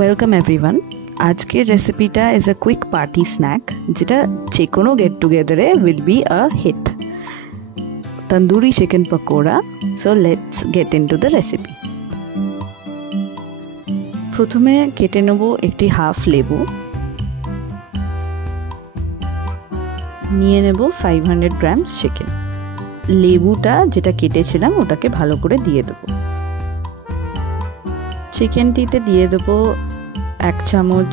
Welcome everyone. আজকের রেসিপিটা is a quick party snack, যেটা যে কোনো গেট টুগেদারে will be a hit. Tandoori chicken pakora. So let's get into the recipe. প্রথমে কেটে নেব একটি হাফ লেবু, নিয়ে নেব 500 গ্রাম চিকেন। লেবুটা যেটা কেটেছিলাম ওটাকে ভালো করে দিয়ে দেবো। চিকেনটিতে দিয়ে দেবো 1 চামচ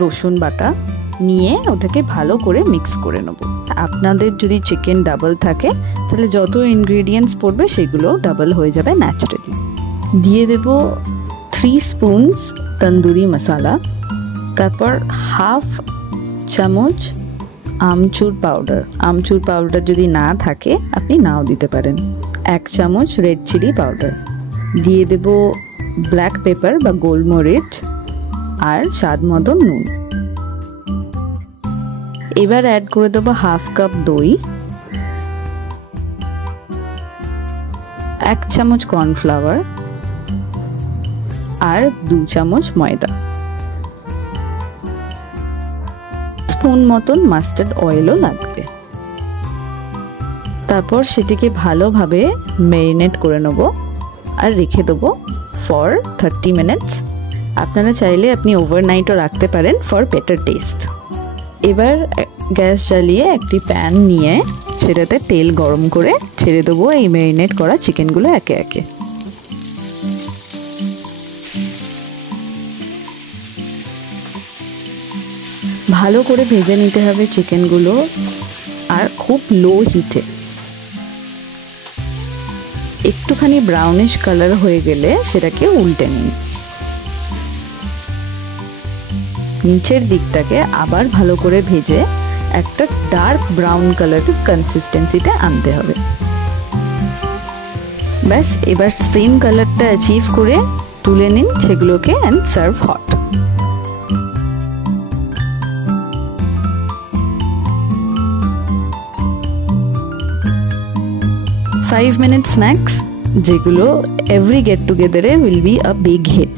রসুন বাটা, নিয়ে ওটাকে ভালো করে মিক্স করে নেব। আপনাদের যদি চিকেন ডাবল থাকে তাহলে যত ইনগ্রেডিয়েন্টস পড়বে সেগুলো ডাবল হয়ে যাবে ন্যাচারালি। দিয়ে দেব 3 স্পুনস তন্দুরি মশলা, তারপর হাফ চামচ আমচুর পাউডার। আমচুর পাউডার যদি না থাকে আপনি নাও দিতে পারেন। 1 চামচ রেড চিলি পাউডার। দিয়ে দেব ব্ল্যাক পেপার বা গোলমরিচ, আর স্বাদ মতো নুন। এবার অ্যাড করে দেবো হাফ কাপ দই, 1 চামচ কর্নফ্লাওয়ার, আর 2 চামচ ময়দা। স্পুন মতন মাস্টার্ড অয়েলও লাগবে। তারপর সেটিকে ভালোভাবে ম্যারিনেট করে নেব আর রেখে দেবো ফর 30 মিনিটস। আপনারা চাইলে আপনি ওভারনাইটও রাখতে পারেন ফর বেটার টেস্ট। এবার গ্যাস জ্বালিয়ে একটি প্যান নিয়ে সেটাতে তেল গরম করে ছেড়ে দেবো এই ম্যারিনেট করা চিকেনগুলো একে একে। ভালো করে ভেজে নিতে হবে চিকেনগুলো, আর খুব লো হিটে। একটুখানি ব্রাউনিশ কালার হয়ে গেলে সেটাকে উল্টে নিন। নিচের দিকটাকে আবার ভালো করে ভেজে একটা ডার্ক ব্রাউন কালারের কনসিস্টেন্সিতে আনতে হবে। ব্যাস, এবার সেম কালারটা অ্যাচিভ করে তুলে নিন সেগুলোকে and serve hot. 5 minute snacks যেগুলো এভরি গেট টুগেদারে will be a big hit.